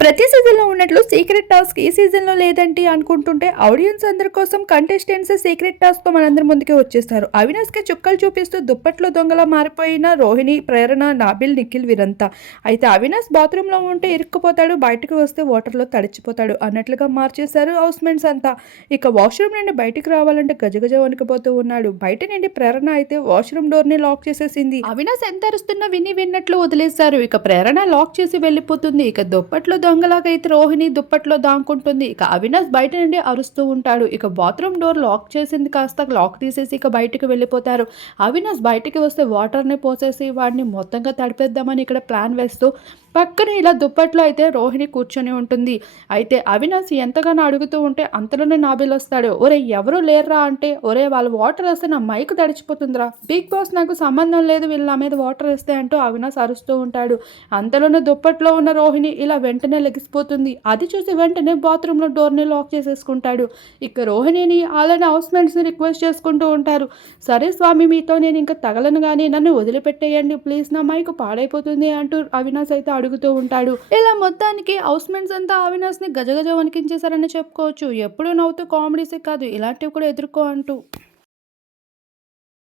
ప్రతి సీజన్లో ఉన్నట్లు సీక్రెట్ టాస్క్ ఈ సీజన్లో లేదంటే అనుకుంటుంటే ఆడియన్స్ అందరి కోసం కంటెస్టెంట్స్ సీక్రెట్ టాస్క్తో మనందరి ముందుకే వచ్చేస్తారు. అవినాష్కి చుక్కలు చూపిస్తూ దుప్పట్లో దొంగలా మారిపోయిన రోహిణి, ప్రేరణ, నాబిల్, నిఖిల్ వీరంతా. అయితే అవినాష్ బాత్రూంలో ఉంటే ఇరుక్కుపోతాడు, బయటకు వస్తే వాటర్లో తడిచిపోతాడు అన్నట్లుగా మార్చేశారు హౌస్మేట్స్ అంతా. ఇక వాష్రూమ్ నుండి బయటికి రావాలంటే గజగజ వణికిపోతూ ఉన్నాడు. బయట నుండి ప్రేరణ అయితే వాష్రూమ్ డోర్ని లాక్ చేసేసింది. అవినాష్ ఎంత అరుస్తున్నా విన్నట్లు వదిలేశారు. ఇక ప్రేరణ లాక్ చేసి వెళ్ళిపోతుంది. ఇక దుప్పట్లో దొంగలాగైతే రోహిణి దుప్పట్లో దాంకుంటుంది. ఇక అవినాష్ బయట నుండి అరుస్తూ ఉంటాడు. ఇక బాత్రూమ్ డోర్ లాక్ చేసింది కాస్త లాక్ తీసేసి ఇక బయటకు వెళ్ళిపోతారు. అవినాష్ బయటికి వస్తే వాటర్ని పోసేసి వాడిని మొత్తంగా తడిపేద్దామని ఇక్కడ ప్లాన్ వేస్తూ పక్కన ఇలా దుప్పట్లో అయితే రోహిణి కూర్చొని ఉంటుంది. అయితే అవినాష్ ఎంతగానో అడుగుతూ ఉంటే అంతలోనే నాబిల్ వస్తాడు. ఒరే ఎవరు లేర్రా అంటే, ఒరే వాళ్ళు వాటర్ వేస్తే నా మైక్ తడిచిపోతుందిరా, బిగ్ బాస్ నాకు సంబంధం లేదు వీళ్ళు నా మీద వాటర్ వేస్తే అంటూ అవినాష్ అరుస్తూ ఉంటాడు. అంతలోనే దుప్పట్లో ఉన్న రోహిణి ఇలా వెంటనే లెగిసిపోతుంది. అది చూసి వెంటనే బాత్రూంలో డోర్ని లాక్ చేసేసుకుంటాడు. ఇక రోహిణిని అలానే హౌస్మేట్స్ని రిక్వెస్ట్ చేసుకుంటూ ఉంటారు. సరే స్వామి మీతో నేను ఇంకా తగలను కానీ నన్ను వదిలిపెట్టేయండి ప్లీజ్, నా మైక్ పాడైపోతుంది అంటూ అవినాష్ అయితే అడుగుతూ ఉంటాడు. ఇలా మొత్తానికి హౌస్మేట్స్ అంతా అవినాష్ని గజగజ వణికించేశారని చెప్పుకోవచ్చు. ఎప్పుడు నవ్వుతూ కామెడీసే కాదు ఇలాంటివి కూడా ఎదుర్కో అంటూ.